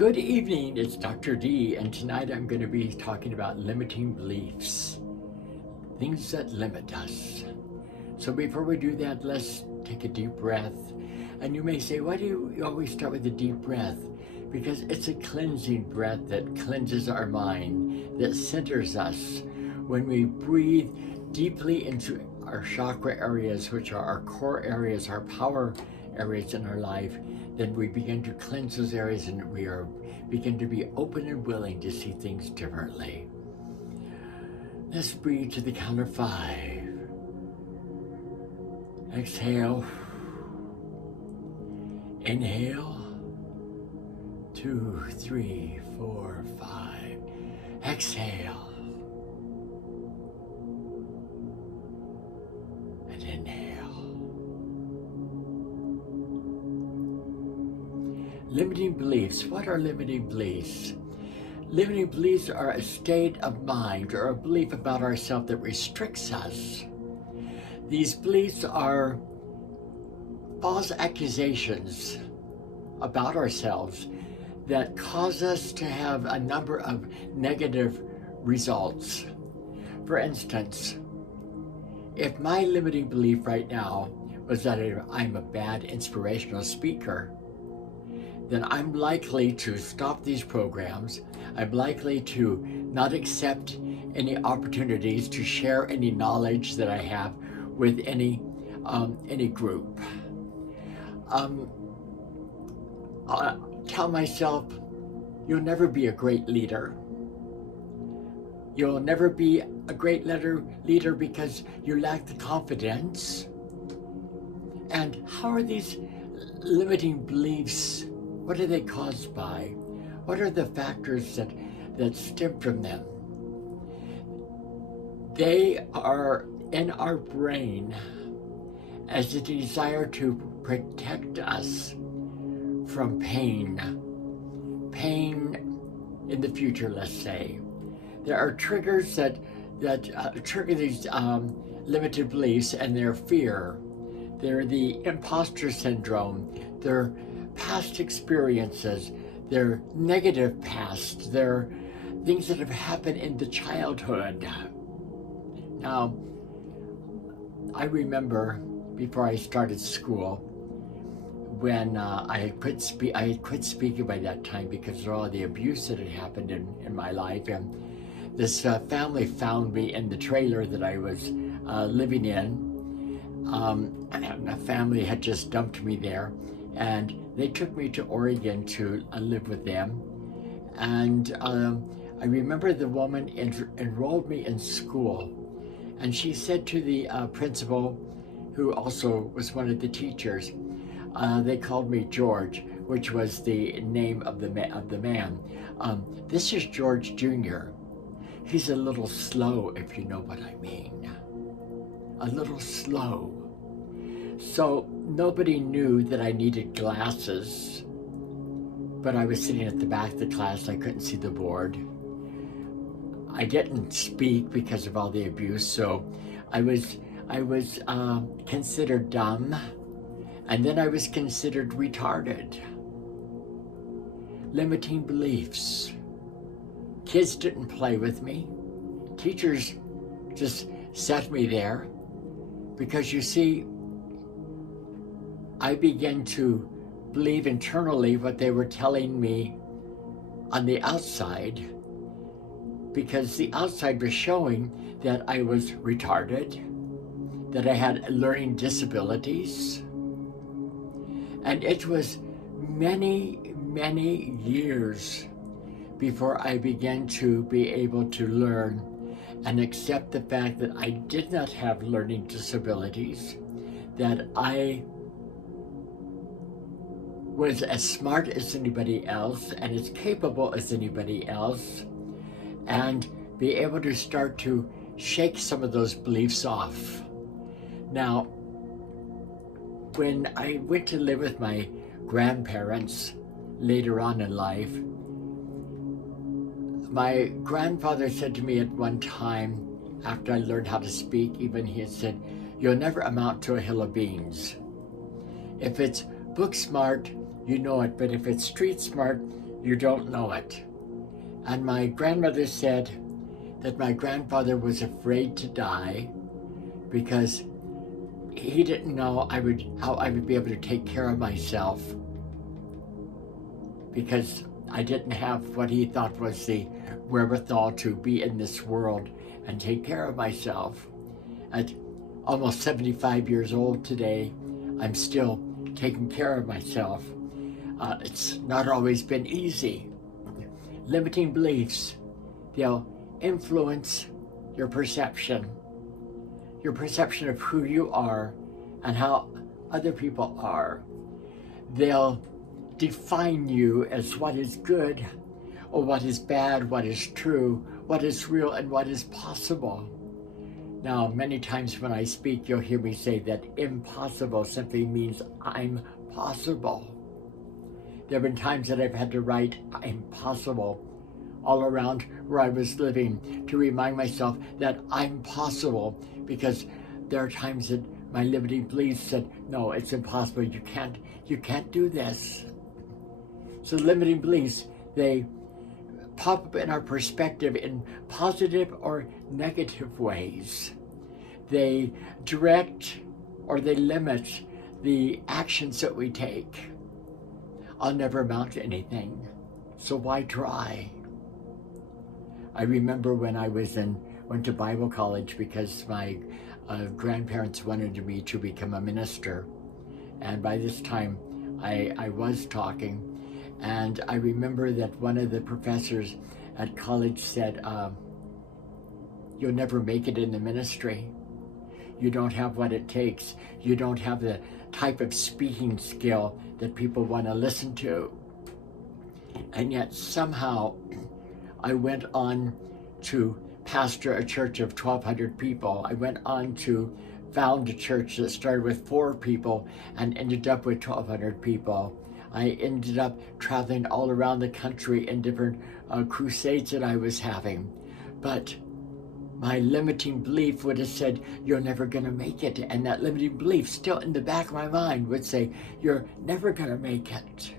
Good evening, it's Dr. D, and tonight I'm going to be talking about limiting beliefs, things that limit us. So before we do that, let's take a deep breath. And you may say, why do you always start with a deep breath? Because it's a cleansing breath that cleanses our mind, that centers us. When we breathe deeply into our chakra areas, which are our core areas, our power areas in our life, then we begin to cleanse those areas and we begin to be open and willing to see things differently. Let's breathe to the count of 5. Exhale. Inhale. 2, 3, 4, 5. Exhale. And inhale. Limiting beliefs. What are limiting beliefs? Limiting beliefs are a state of mind or a belief about ourselves that restricts us. These beliefs are false accusations about ourselves that cause us to have a number of negative results. For instance, if my limiting belief right now was that I'm a bad inspirational speaker, then I'm likely to stop these programs. I'm likely to not accept any opportunities to share any knowledge that I have with any group. I tell myself, you'll never be a great leader. You'll never be a great leader because you lack the confidence. And how are these limiting beliefs? What are they caused by? What are the factors that stem from them? They are in our brain as a desire to protect us from pain. Pain in the future, let's say. There are triggers that trigger these limited beliefs, and they're fear. They're the imposter syndrome. They're past experiences, they're negative past, they're things that have happened in the childhood. Now, I remember before I started school, when I had quit speaking by that time because of all the abuse that had happened in my life, and this family found me in the trailer that I was living in. And the family had just dumped me there, and they took me to Oregon to live with them. And I remember the woman enrolled me in school, and she said to the principal, who also was one of the teachers, they called me George, which was the name of the man. This is George Jr. He's a little slow, if you know what I mean. A little slow. So nobody knew that I needed glasses, but I was sitting at the back of the class. I couldn't see the board. I didn't speak because of all the abuse, so I was considered dumb, and then I was considered retarded. Limiting beliefs. Kids didn't play with me. Teachers just set me there because, you see, I began to believe internally what they were telling me on the outside, because the outside was showing that I was retarded, that I had learning disabilities. And it was many, many years before I began to be able to learn and accept the fact that I did not have learning disabilities, that I was as smart as anybody else and as capable as anybody else, and be able to start to shake some of those beliefs off. Now, when I went to live with my grandparents later on in life, my grandfather said to me at one time, after I learned how to speak, even he had said, "You'll never amount to a hill of beans. If it's book smart, you know it, but if it's street smart, you don't know it. And my grandmother said that my grandfather was afraid to die because he didn't know how I would be able to take care of myself, because I didn't have what he thought was the wherewithal to be in this world and take care of myself. At almost 75 years old today, I'm still taking care of myself. It's not always been easy. Limiting beliefs, they'll influence your perception of who you are and how other people are. They'll define you as what is good or what is bad, what is true, what is real, and what is possible. Now, many times when I speak, you'll hear me say that impossible simply means I'm possible. There have been times that I've had to write I'm possible all around where I was living to remind myself that I'm possible, because there are times that my limiting beliefs said, no, it's impossible, you can't do this. So limiting beliefs, they pop up in our perspective in positive or negative ways. They direct or they limit the actions that we take. I'll never amount to anything, so why try? I remember when I went to Bible college because my grandparents wanted me to become a minister. And by this time, I was talking. And I remember that one of the professors at college said, you'll never make it in the ministry. You don't have what it takes. You don't have the type of speaking skill that people want to listen to. And yet somehow I went on to pastor a church of 1,200 people. I went on to found a church that started with 4 people and ended up with 1,200 people. I ended up traveling all around the country in different crusades that I was having. But my limiting belief would have said, you're never going to make it. And that limiting belief still in the back of my mind would say, you're never going to make it.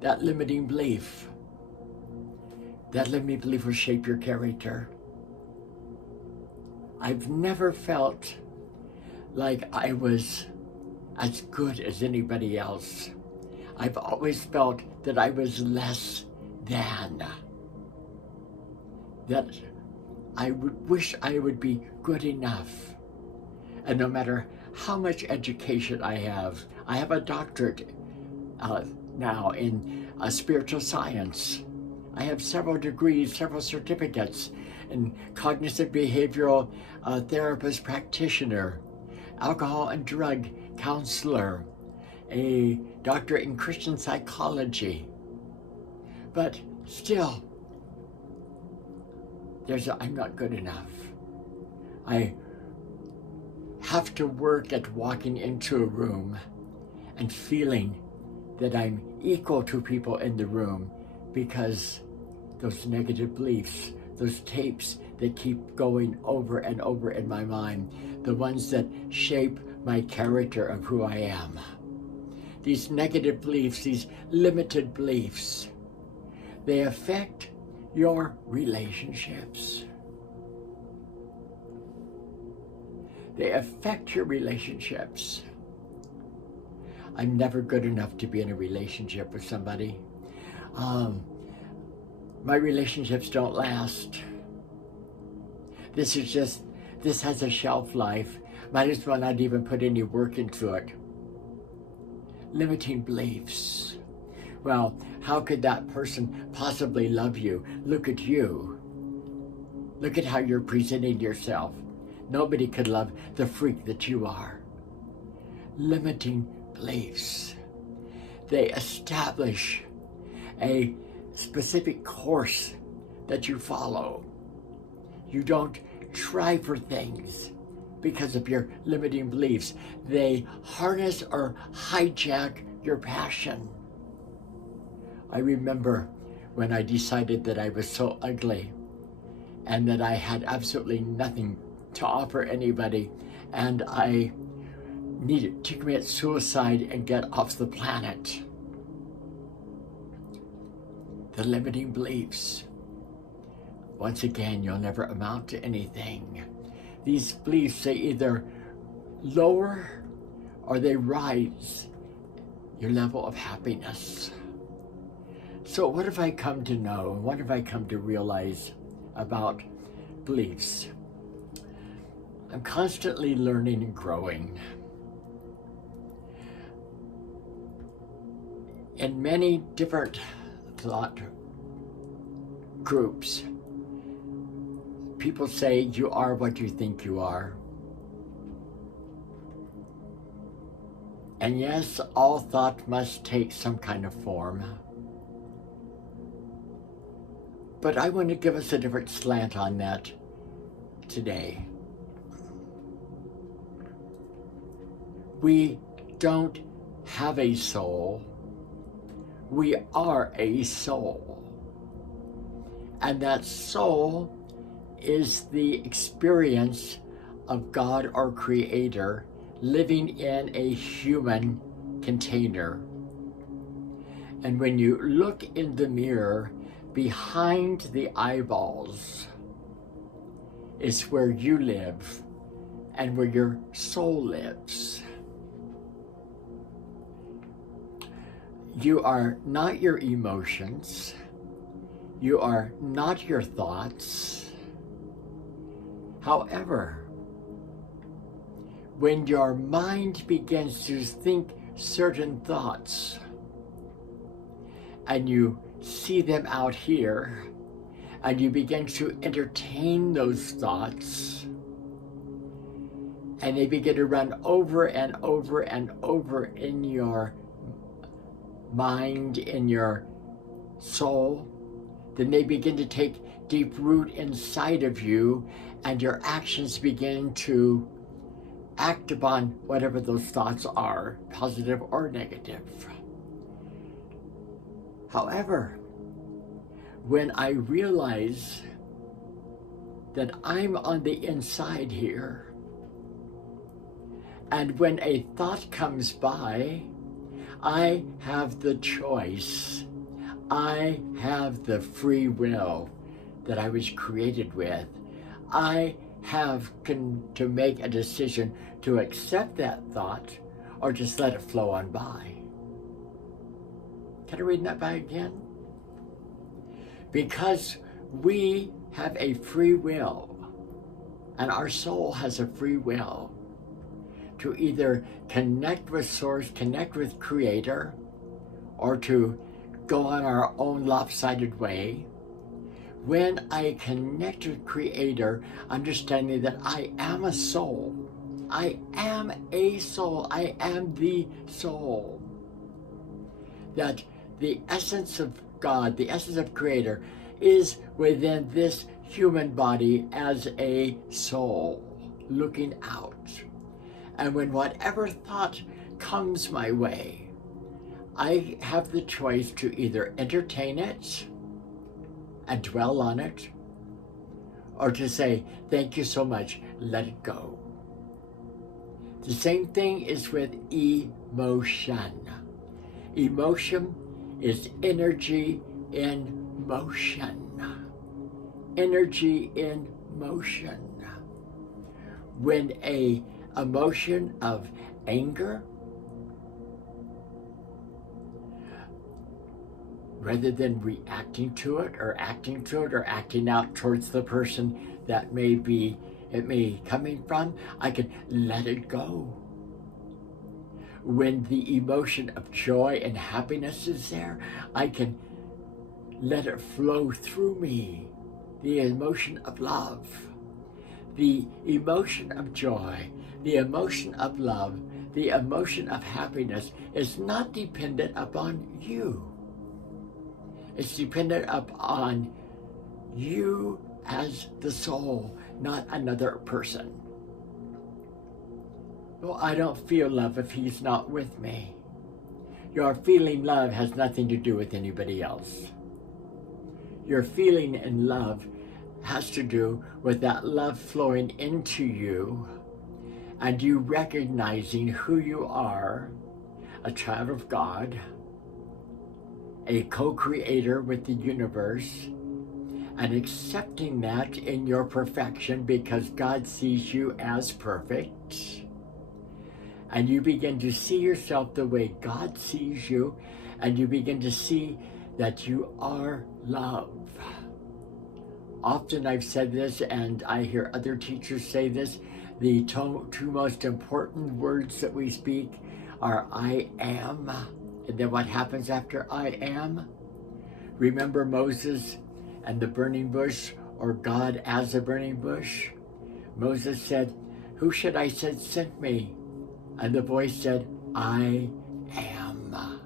That limiting belief will shape your character. I've never felt like I was as good as anybody else. I've always felt that I was less than. That I would wish I would be good enough. And no matter how much education I have a doctorate now in spiritual science. I have several degrees, several certificates in cognitive behavioral therapist practitioner, alcohol and drug counselor, a doctorate in Christian psychology. But still, I'm not good enough. I have to work at walking into a room and feeling that I'm equal to people in the room, because those negative beliefs, those tapes that keep going over and over in my mind, the ones that shape my character of who I am. These negative beliefs, these limited beliefs, they affect your relationships. They affect your relationships. I'm never good enough to be in a relationship with somebody. My relationships don't last. This has a shelf life. Might as well not even put any work into it. Limiting beliefs. Well, how could that person possibly love you? Look at you. Look at how you're presenting yourself. Nobody could love the freak that you are. Limiting beliefs. They establish a specific course that you follow. You don't try for things because of your limiting beliefs. They harness or hijack your passion. I remember when I decided that I was so ugly and that I had absolutely nothing to offer anybody, and I needed to commit suicide and get off the planet. the limiting beliefs. Once again, you'll never amount to anything. These beliefs, they either lower or they rise your level of happiness. So what have I come to know? What have I come to realize about beliefs? I'm constantly learning and growing. In many different thought groups, people say you are what you think you are. And yes, all thought must take some kind of form. But I want to give us a different slant on that today. We don't have a soul. We are a soul. And that soul is the experience of God or Creator living in a human container. And when you look in the mirror, behind the eyeballs is where you live and where your soul lives. You are not your emotions. You are not your thoughts. However, when your mind begins to think certain thoughts and you see them out here and you begin to entertain those thoughts and they begin to run over and over and over in your mind, in your soul, then they begin to take deep root inside of you and your actions begin to act upon whatever those thoughts are, positive or negative. However, when I realize that I'm on the inside here, and when a thought comes by, I have the choice. I have the free will that I was created with. I have to make a decision to accept that thought or just let it flow on by. Can I read that back again? Because we have a free will, and our soul has a free will to either connect with Source, connect with Creator, or to go on our own lopsided way. When I connect with Creator, understanding that I am a soul, I am a soul, I am the soul, that the essence of God, the essence of Creator, is within this human body as a soul, looking out. And when whatever thought comes my way, I have the choice to either entertain it and dwell on it, or to say, thank you so much, let it go. The same thing is with emotion. Emotion is energy in motion. Energy in motion. When a emotion of anger, rather than reacting to it or acting to it or acting out towards the person that it may be coming from, I can let it go. When the emotion of joy and happiness is there, I can let it flow through me. The emotion of love, the emotion of joy, the emotion of love, the emotion of happiness is not dependent upon you. It's dependent upon you as the soul, not another person. Well, I don't feel love if he's not with me. Your feeling love has nothing to do with anybody else. Your feeling in love has to do with that love flowing into you and you recognizing who you are, a child of God, a co-creator with the universe, and accepting that in your perfection because God sees you as perfect. And you begin to see yourself the way God sees you, and you begin to see that you are love. Often I've said this, and I hear other teachers say this, the two most important words that we speak are I am, and then what happens after I am? Remember Moses and the burning bush, or God as a burning bush? Moses said, "Who should I send sent me?" And the voice said, I am.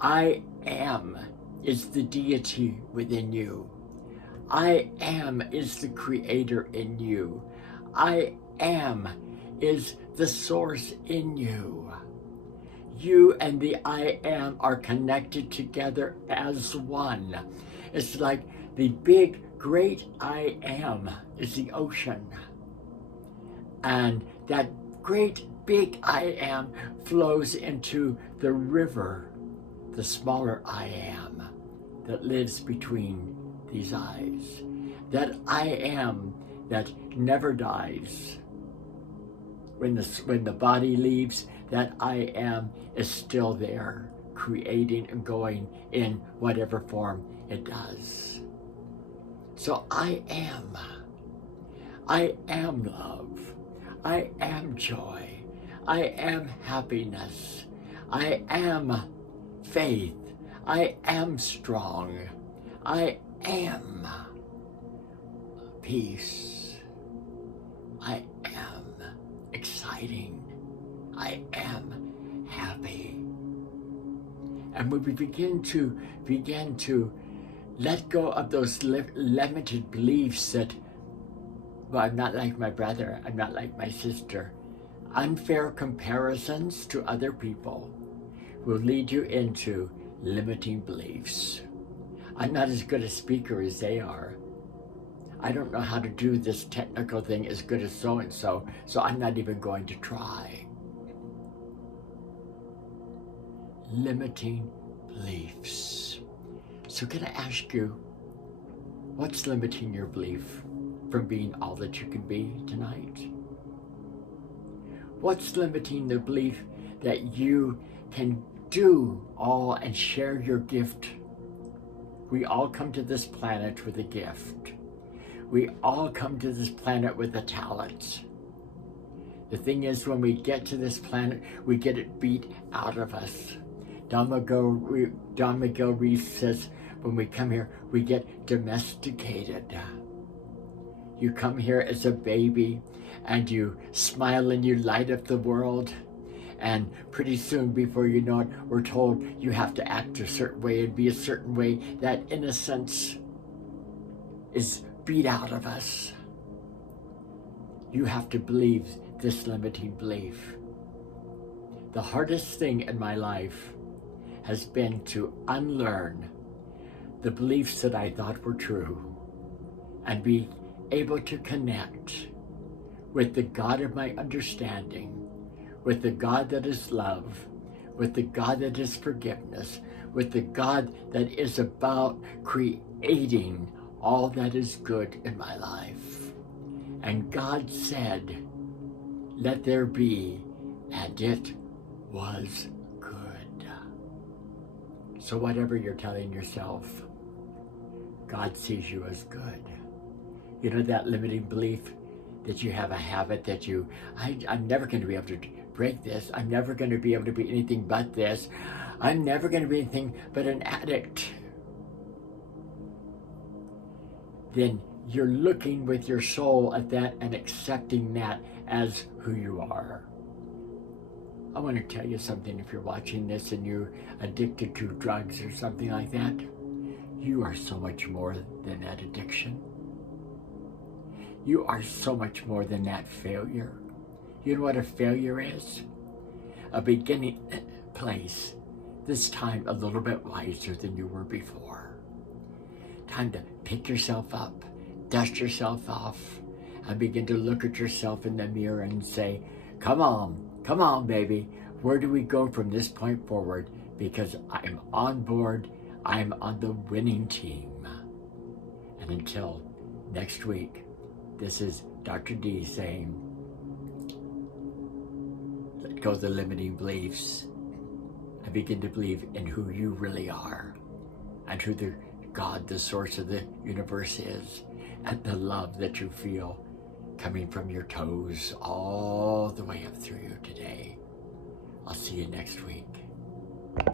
I am is the deity within you. I am is the creator in you. I am is the source in you. You and the I am are connected together as one. It's like the big, great I am is the ocean. And that great big I am flows into the river, the smaller I am that lives between these eyes. That I am that never dies. When the body leaves, that I am is still there, creating and going in whatever form it does. So I am love. I am joy. I am happiness. I am faith. I am strong. I am peace. I am exciting. I am happy. And when we begin to let go of those limited beliefs that, well, I'm not like my brother, I'm not like my sister. Unfair comparisons to other people will lead you into limiting beliefs. I'm not as good a speaker as they are. I don't know how to do this technical thing as good as so-and-so, so I'm not even going to try. Limiting beliefs. So can I ask you, what's limiting your belief from being all that you can be tonight? What's limiting the belief that you can do all and share your gift? We all come to this planet with a gift. We all come to this planet with a talent. The thing is, when we get to this planet, we get it beat out of us. Don Miguel Ruiz says, when we come here, we get domesticated. You come here as a baby, and you smile and you light up the world. And pretty soon, before you know it, we're told you have to act a certain way and be a certain way. That innocence is beat out of us. You have to believe this limiting belief. The hardest thing in my life has been to unlearn the beliefs that I thought were true and be able to connect with the God of my understanding, with the God that is love, with the God that is forgiveness, with the God that is about creating all that is good in my life. And God said, let there be, and it was good. So whatever you're telling yourself, God sees you as good. You know that limiting belief that you have a habit that I'm never going to be able to break this. I'm never going to be able to be anything but this. I'm never going to be anything but an addict. Then you're looking with your soul at that and accepting that as who you are. I want to tell you something. If you're watching this and you're addicted to drugs or something like that, you are so much more than that addiction. You are so much more than that failure. You know what a failure is? A beginning place, this time a little bit wiser than you were before. Time to pick yourself up, dust yourself off, and begin to look at yourself in the mirror and say, come on, baby. Where do we go from this point forward? because I'm on board. I'm on the winning team. And until next week, this is Dr. D saying, let go of the limiting beliefs and begin to believe in who you really are and who the God, the source of the universe is, and the love that you feel coming from your toes all the way up through you today. I'll see you next week.